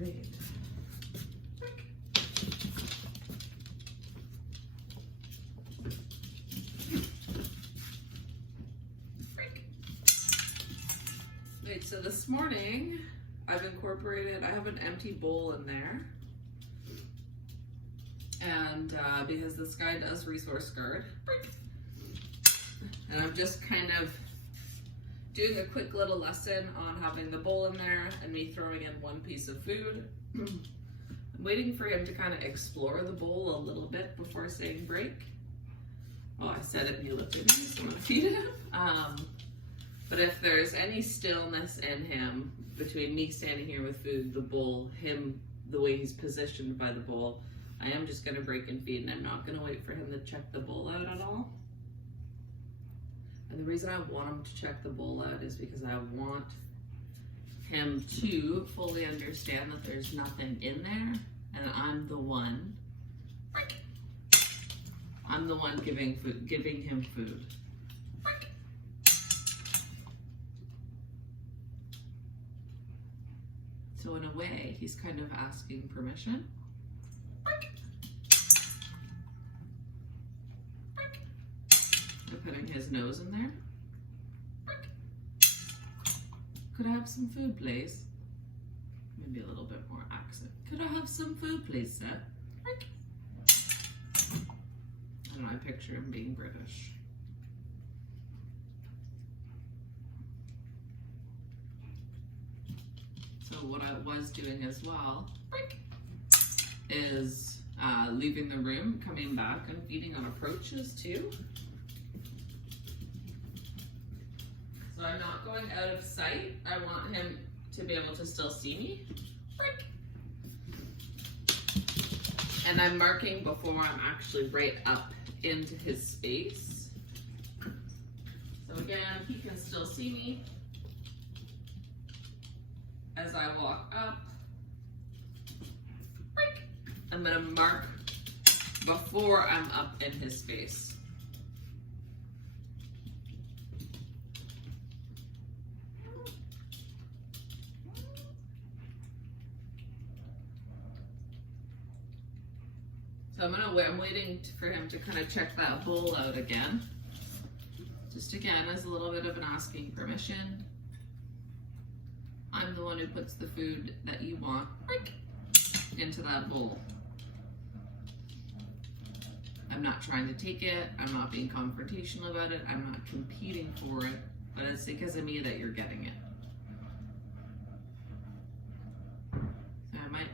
Great. Right, so this morning I've incorporated, I have an empty bowl in there. And because this guy does resource guard. And I'm just kind of doing a quick little lesson on having the bowl in there and me throwing in one piece of food. I'm waiting for him to kind of explore the bowl a little bit before saying break. Well, I said it and he looked at me, so I'm gonna feed him. But if there's any stillness in him between me standing here with food, the bowl, him, the way he's positioned by the bowl, I am just gonna break and feed, and I'm not gonna wait for him to check the bowl out at all. And the reason I want him to check the bowl out is because I want him to fully understand that there's nothing in there, and I'm the one giving him food. So in a way, he's kind of asking permission. Putting his nose in there. Could I have some food, please? Maybe a little bit more accent. Could I have some food, please, sir? I don't know, I picture him being British. So what I was doing as well is leaving the room, coming back and feeding on approaches too. So I'm not going out of sight. I want him to be able to still see me. And I'm marking before I'm actually right up into his space. So again, he can still see me as I walk up. I'm gonna mark before I'm up in his space. So I'm waiting for him to kind of check that bowl out again. Just again, as a little bit of an asking permission. I'm the one who puts the food that you want into that bowl. I'm not trying to take it. I'm not being confrontational about it. I'm not competing for it, but it's because of me that you're getting it. So I might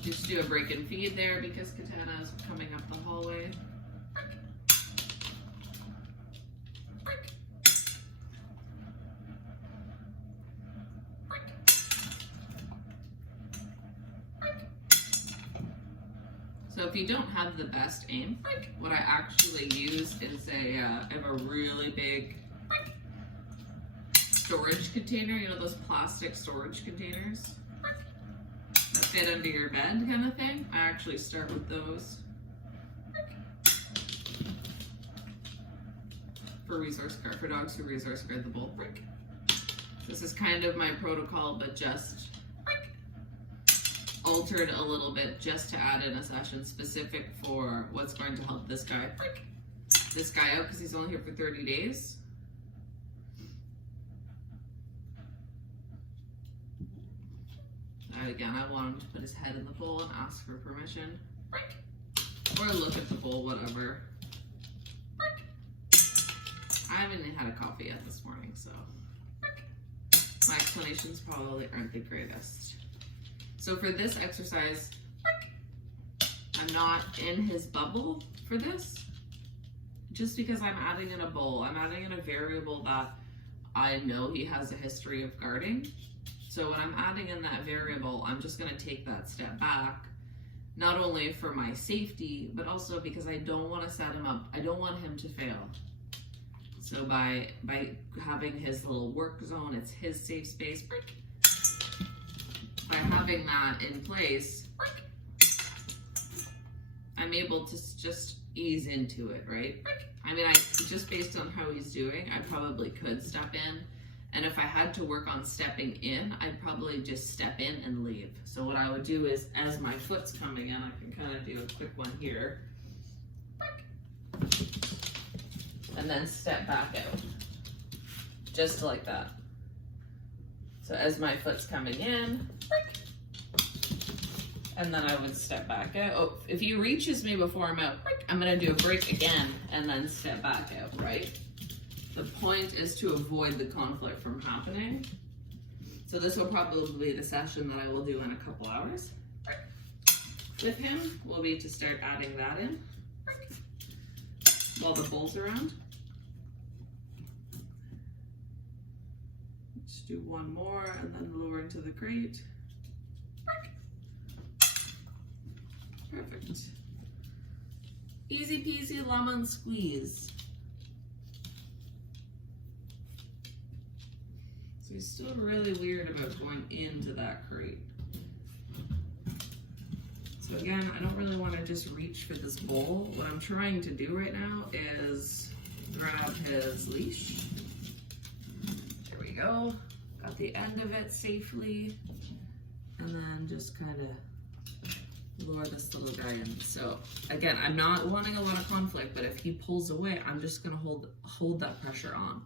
just do a break and feed there because Katana is coming up the hallway. So if you don't have the best aim, what I actually use is I have a really big storage container, you know those plastic storage containers that fit under your bed kind of thing? I actually start with those for dogs who resource guard the bowl. This is kind of my protocol, but just altered a little bit just to add in a session specific for what's going to help this guy out because he's only here for 30 days. Again, I want him to put his head in the bowl and ask for permission. Or look at the bowl, whatever. I haven't even had a coffee yet this morning, so my explanations probably aren't the greatest. So for this exercise, I'm not in his bubble for this, just because I'm adding in a bowl. I'm adding in a variable that I know he has a history of guarding. So when I'm adding in that variable, I'm just gonna take that step back, not only for my safety, but also because I don't wanna set him up. I don't want him to fail. So by having his little work zone, it's his safe space. By having that in place, I'm able to just ease into it, right? I mean, just based on how he's doing, I probably could step in And if I had to work on stepping in, I'd probably just step in and leave. So what I would do is, as my foot's coming in, I can kind of do a quick one here. And then step back out. Just like that. So as my foot's coming in, and then I would step back out. Oh, if he reaches me before I'm out, I'm gonna do a break again and then step back out, right? The point is to avoid the conflict from happening. So this will probably be the session that I will do in a couple hours. With him will be to start adding that in while the bull's around. Let's do one more and then lower into the grate. Perfect. Easy peasy lemon squeeze. So he's still really weird about going into that crate. So again, I don't really want to just reach for this bowl. What I'm trying to do right now is grab his leash. There we go. Got the end of it safely. And then just kind of lure this little guy in. So again, I'm not wanting a lot of conflict, but if he pulls away, I'm just gonna hold that pressure on.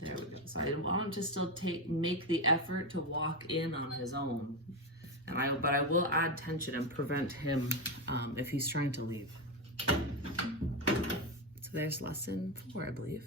There we go. So I want him to still make the effort to walk in on his own. But I will add tension and prevent him if he's trying to leave. So there's lesson 4, I believe.